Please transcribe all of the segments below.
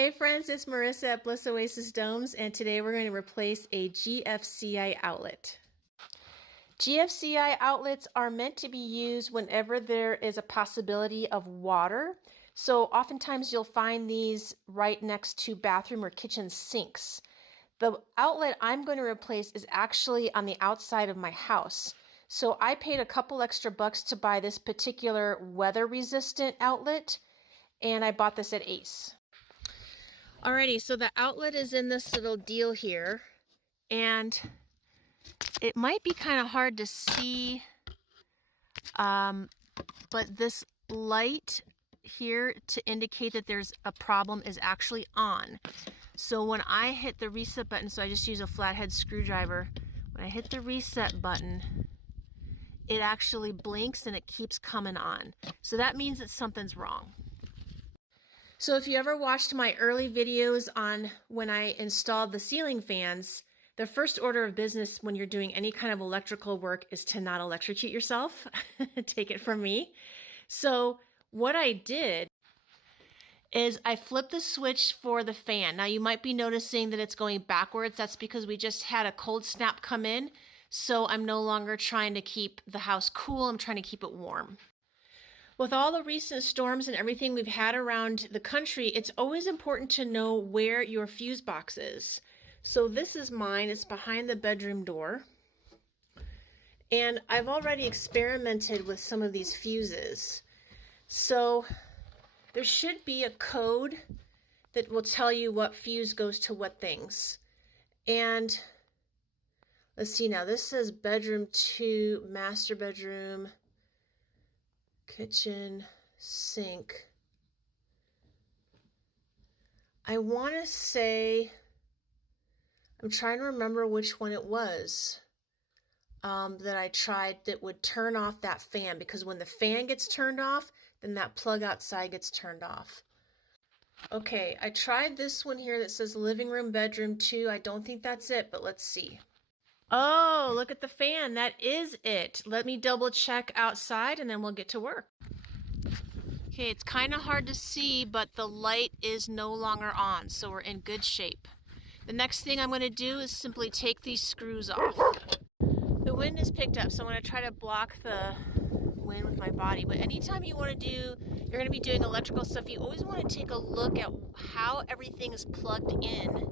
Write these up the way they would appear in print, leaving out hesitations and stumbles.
Hey friends, it's Marissa at Bliss Oasis Domes, and today we're going to replace a GFCI outlet. GFCI outlets are meant to be used whenever there is a possibility of water. So oftentimes you'll find these right next to bathroom or kitchen sinks. The outlet I'm going to replace is actually on the outside of my house. So I paid a couple extra bucks to buy this particular weather-resistant outlet, and I bought this at Ace. Alrighty, so the outlet is in this little deal here, and it might be kind of hard to see, but this light here to indicate that there's a problem is actually on. So when I hit the reset button, so I just use a flathead screwdriver, when I hit the reset button, it actually blinks and it keeps coming on. So that means that something's wrong. So if you ever watched my early videos on when I installed the ceiling fans, the first order of business when you're doing any kind of electrical work is to not electrocute yourself. Take it from me. So what I did is I flipped the switch for the fan. Now you might be noticing that it's going backwards. That's because we just had a cold snap come in. So I'm no longer trying to keep the house cool. I'm trying to keep it warm. With all the recent storms and everything we've had around the country, it's always important to know where your fuse box is. So this is mine. It's behind the bedroom door. And I've already experimented with some of these fuses. So there should be a code that will tell you what fuse goes to what things. And let's see now, this says bedroom 2, master bedroom, kitchen, sink. I want to say, I'm trying to remember which one it was that I tried that would turn off that fan, because when the fan gets turned off, then that plug outside gets turned off. Okay, I tried this one here that says living room, bedroom 2. I don't think that's it, but let's see. Oh, look at the fan. That is it. Let me double check outside and then we'll get to work. Okay, it's kind of hard to see, but the light is no longer on, so we're in good shape. The next thing I'm going to do is simply take these screws off. The wind is picked up, so I'm going to try to block the wind with my body. But anytime you want to do, you're going to be doing electrical stuff, you always want to take a look at how everything is plugged in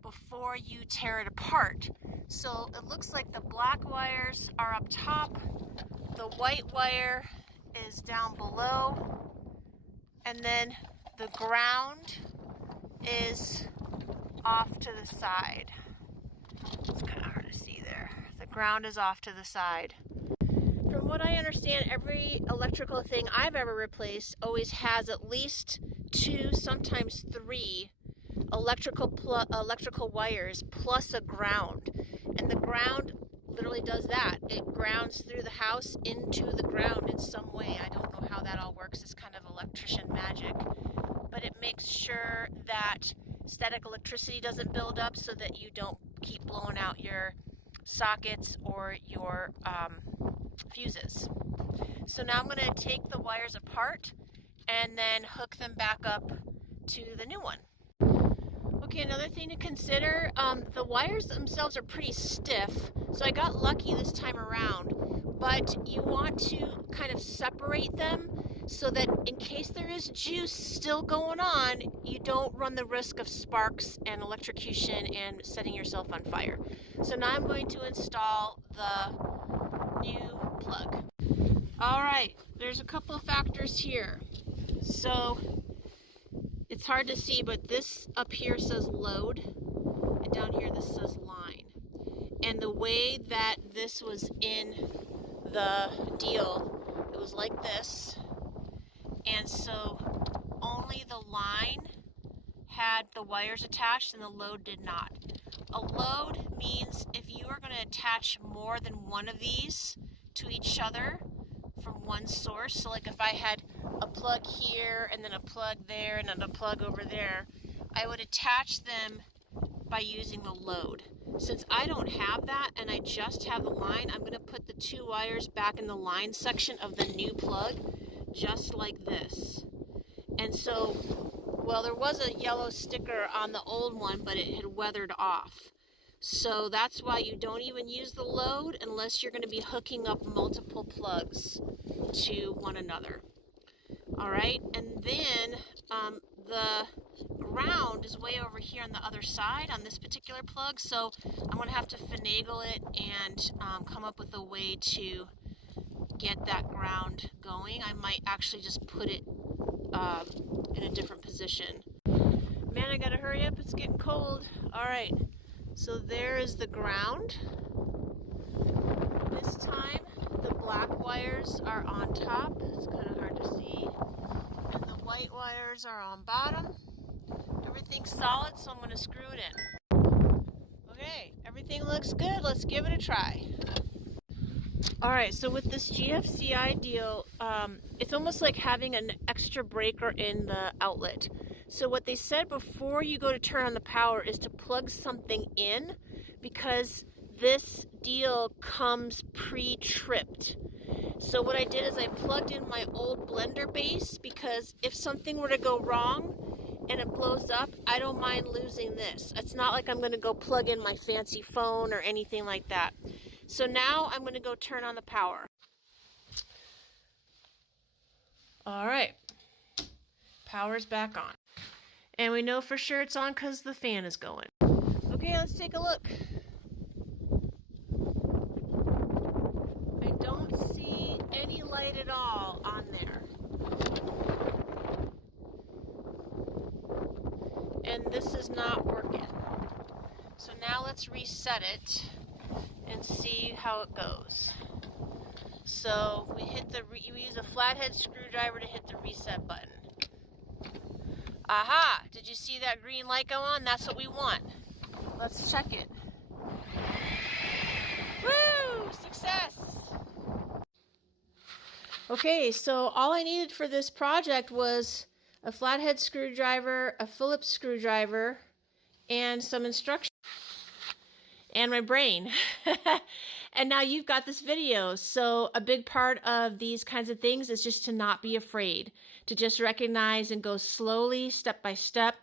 before you tear it apart. So it looks like the black wires are up top, the white wire is down below, and then the ground is off to the side. It's kind of hard to see there. The ground is off to the side. From what I understand, every electrical thing I've ever replaced always has at least 2, sometimes 3 electrical wires plus a ground. And the ground literally does that. It grounds through the house into the ground in some way. I don't know how that all works. It's kind of electrician magic. But it makes sure that static electricity doesn't build up so that you don't keep blowing out your sockets or your fuses. So now I'm going to take the wires apart and then hook them back up to the new one. Okay, another thing to consider, the wires themselves are pretty stiff, so I got lucky this time around, but you want to kind of separate them so that in case there is juice still going on, you don't run the risk of sparks and electrocution and setting yourself on fire. So now I'm going to install the new plug. All right, there's a couple of factors here. So it's hard to see, but this up here says load, and down here this says line. And the way that this was in the deal, it was like this, and so only the line had the wires attached and the load did not. A load means if you are going to attach more than one of these to each other from one source, so like if I had a plug here and then a plug there and then a plug over there, I would attach them by using the load. Since I don't have that and I just have the line, I'm going to put the 2 wires back in the line section of the new plug just like this. And so Well, there was a yellow sticker on the old one, but it had weathered off. So that's why you don't even use the load unless you're going to be hooking up multiple plugs to one another. All right, and then the ground is way over here on the other side on this particular plug, so I'm going to have to finagle it and come up with a way to get that ground going. I might actually just put it in a different position. Man, I gotta hurry up, it's getting cold. All right, so there is the ground. This time the black wires are on top. It's kind of hard to see. And the white wires are on bottom. Everything's solid, so I'm going to screw it in. Okay, everything looks good. Let's give it a try. Alright, so with this GFCI deal, it's almost like having an extra breaker in the outlet. So what they said before you go to turn on the power is to plug something in, because this deal comes pre-tripped. So what I did is I plugged in my old blender base, because if something were to go wrong and it blows up, I don't mind losing this. It's not like I'm going to go plug in my fancy phone or anything like that. So now I'm going to go turn on the power. All right, power's back on. And we know for sure it's on because the fan is going. Okay, let's take a look. I don't see any light at all on there. And this is not working. So now let's reset it and see how it goes. So we use a flathead screwdriver to hit the reset button. Aha! Did you see that green light go on? That's what we want. Let's check it. Woo! Success! Okay, so all I needed for this project was a flathead screwdriver, a Phillips screwdriver, and some instructions. And my brain. And now you've got this video. So a big part of these kinds of things is just to not be afraid, to just recognize and go slowly, step by step.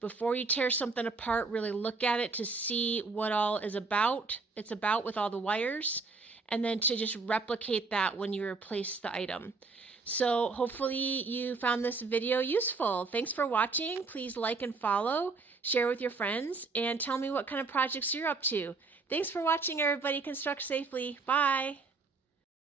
Before you tear something apart, really look at it to see what all is about. It's about with all the wires, and then to just replicate that when you replace the item. So hopefully you found this video useful. Thanks for watching. Please like and follow, share with your friends, and tell me what kind of projects you're up to. Thanks for watching, everybody. Construct safely. Bye.